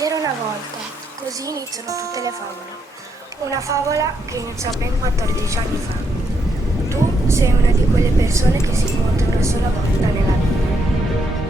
C'era una volta, così iniziano tutte le favole. Una favola che iniziò ben 14 anni fa. Tu sei una di quelle persone che si incontra una sola volta nella vita.